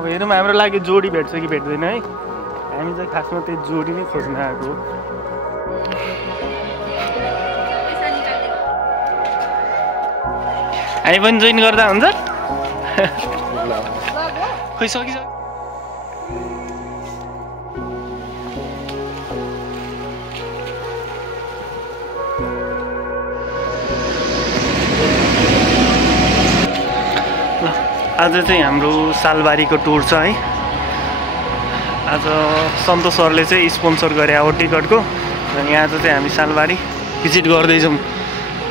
अब हेरौँ हाम्रो लागि जोडी भेट्छ कि भेट्दैन है। हामी चाहिँ खासमा त्यही जोडी नै खोज्न आएको हो। हामी पनि जोइन गर्दा हुन्छ? खोइ सकिसक्यो। आज चाहिँ हाम्रो सालबारीको टुर छ है। आज सन्तोष सरले चाहिँ स्पोन्सर गरे हो टिकटको र यहाँ चाहिँ हामी सालबारी भिजिट गर्दैछौँ।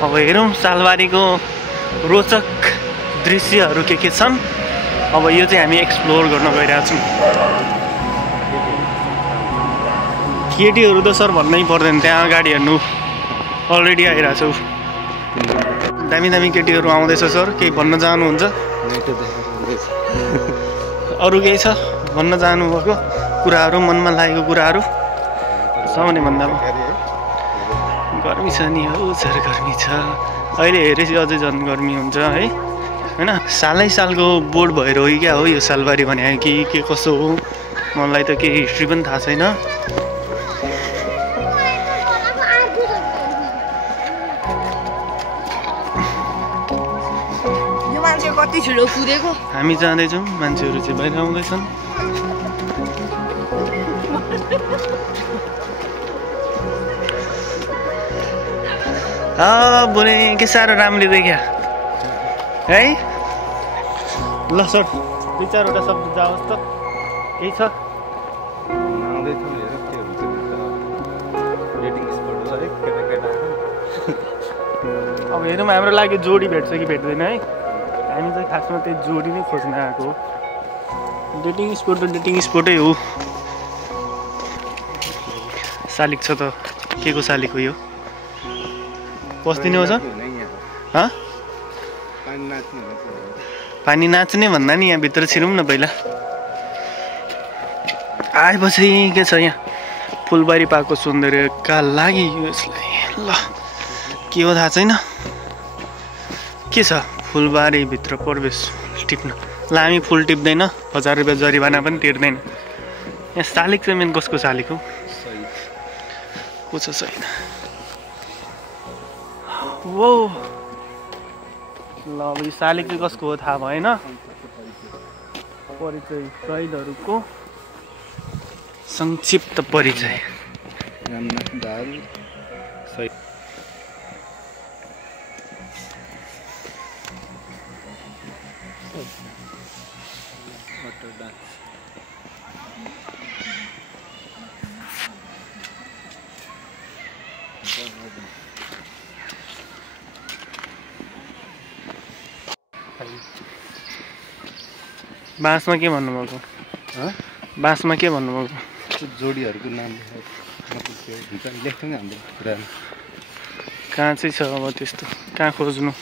अब हेरौँ सालबारीको रोचक दृश्यहरू के छन्। अब यो चाहिँ हामी एक्सप्लोर गर्न गइरहेको छौँ। केटीहरू त सर भन्नै पर्दैन, त्यहाँ अगाडि हेर्नु अलरेडी आइरहेको छौ। दामी दामी केटीहरू आउँदैछ सर, केही भन्न चाहनुहुन्छ? अरू केही छ भन्न चाहनुभएको कुराहरू, मनमा लागेको कुराहरू? साउने भन्दा गर्मी छ नि हौ सर, गर्मी छ। अहिले हेरेपछि अझै झन् गर्मी हुन्छ है होइन। सालै सालको बोर्ड भएर हो कि क्या हो यो सालबारी भने कि के कसो हो, मलाई त केही हिस्ट्री पनि थाहा छैन। कति छिटो कुदेको। हामी जाँदैछौँ, मान्छेहरू चाहिँ बाहिर आउँदैछन्। बुने के साह्रो राम्ररी देखिया है। ल सर दुई चारवटा शब्द जाओस् त। केही छ? अब हेरौँ हाम्रो लागि जोडी भेट्छ कि भेट्दैन है। हामी चाहिँ खासमा त्यही जोडी नै खोज्न आएको हो। डेटिङ स्पोट त डेटिङ स्पोटै हो। शालिक छ त के को शालिक हो यो? बस्दिने हो सर? पानी नाच्ने भन्दा नि यहाँ भित्र छिरौँ न पहिला। आएपछि के छ यहाँ फुलबारी पार्कको सौन्दर्यका लागि यसलाई ल के हो थाहा छैन। के छ फुलबारीभित्र प्रवेश टिप्न? ल हामी फुल टिप्दैन, 1000 रुपियाँ जरिवाना पनि तिर्दैन। यहाँ शालिक चाहिँ मेन कसको शालिक हो? को छ छैन? वो ल अब यो शालिक चाहिँ कसको हो थाहा भएन। परिचय शहीदहरूको संक्षिप्त परिचय। बाँसमा के भन्नुभएको? बाँसमा के भन्नुभएको? जोडीहरूको नाम लेख्छौँ नि हाम्रो कुरामा। कहाँ चाहिँ छ अब त्यस्तो? कहाँ खोज्नु?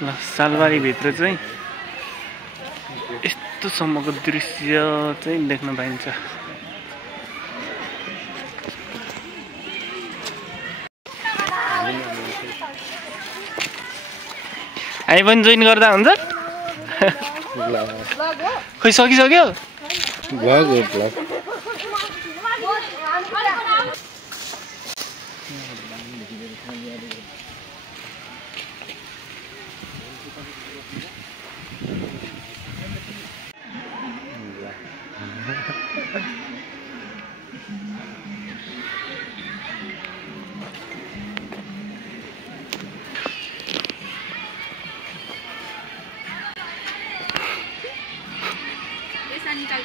ल सालबारीभित्र चाहिँ यस्तोसम्मको दृश्य चाहिँ देख्न पाइन्छ। हामी पनि जोइन गर्दा हुन्छ? खोइ सकिसक्यो? निकाल